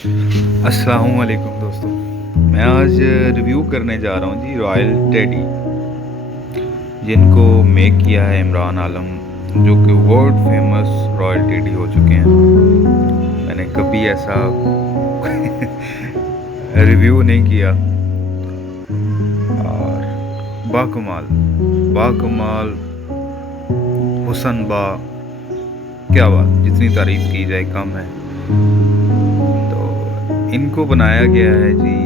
अस्सलाम वालेकुम दोस्तों। मैं आज रिव्यू करने जा रहा हूँ जी रॉयल टेडी, जिनको मेक किया है इमरान आलम, जो कि वर्ल्ड फेमस रॉयल टेडी हो चुके हैं। मैंने कभी ऐसा रिव्यू नहीं किया और बाकमाल बाकमाल हुसन बा, क्या बात, जितनी तारीफ़ की जाए कम है। तो इनको बनाया गया है जी,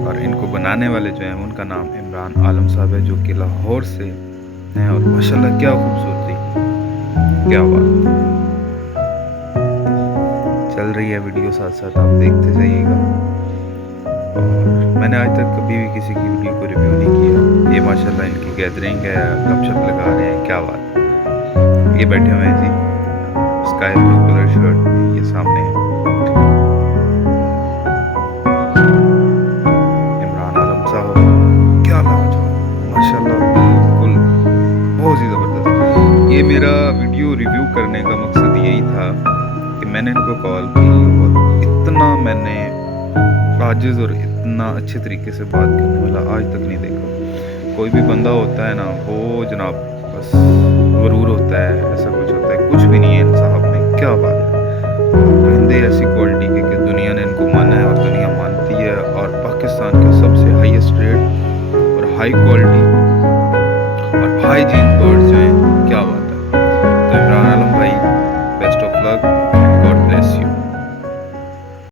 और इनको बनाने वाले जो हैं उनका नाम इमरान आलम साहब है, जो कि लाहौर से हैं। और माशाल्लाह क्या खूबसूरती, क्या बात। चल रही है वीडियो, साथ साथ आप देखते जाइएगा। और मैंने आज तक कभी भी किसी की वीडियो को रिव्यू नहीं किया। ये माशाल्लाह इनकी गैदरिंग है, गपशप लगा रहे हैं, क्या बात। ये बैठे हुए हैं जी स्काई ब्लू कलर शर्ट में, ये सामने है इमरान आलम साहब। क्या लाजवाब, माशाल्लाह, बिल्कुल बहुत ही ज़बरदस्त। ये मेरा वीडियो रिव्यू करने का मकसद यही था कि मैंने इनको कॉल की और इतना मैंने आजिज़ और इतना अच्छे तरीके से बात करने वाला आज तक नहीं देखा। कोई भी बंदा होता है ना, वो जनाब बस गुरूर होता है, ऐसा कुछ होता है, कुछ भी नहीं है इन साहब में, क्या बात है। बंदे ऐसी क्वालिटी के कि दुनिया ने इनको माना है और दुनिया मानती है, और पाकिस्तान के सबसे हाईएस्ट रेट और हाई क्वालिटी और हाइजीन बर्ड्स जो हैं